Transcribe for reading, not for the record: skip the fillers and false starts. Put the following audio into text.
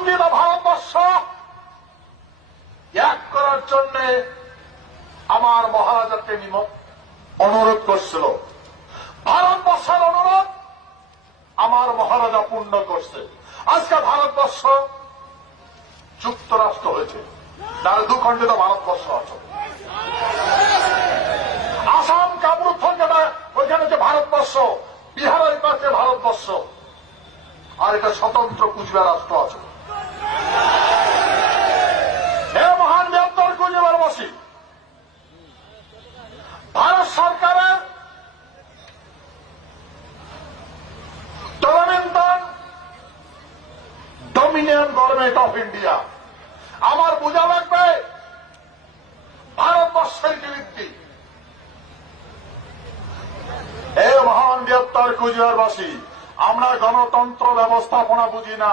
খণ্ডিত ভারতবর্ষ এক করার জন্য আমার মহারাজাকে অনুরোধ করছিল। ভারতবর্ষের অনুরোধ আমার মহারাজা পূর্ণ করছে। আজকে ভারতবর্ষ যুক্তরাষ্ট্র হয়েছে, তার দুখণ্ডিত ভারতবর্ষ আছে। আসাম কামরূপ যেটা ওইখানে যে ভারতবর্ষ, বিহারের পাশে ভারতবর্ষ, আর এটা স্বতন্ত্র কুচবিহার রাষ্ট্র আছে। হে মহান বৃহত্তর কুচবিহারবাসী, ভারত সরকারের ডমিনিয়ন গভর্নমেন্ট অফ ইন্ডিয়া আমার বোঝা লাগবে ভারতবর্ষের বিরুদ্ধে। এ মহান বৃহত্তর কুচবিহারবাসী, আমরা গণতন্ত্র ব্যবস্থাপনা বুঝি না।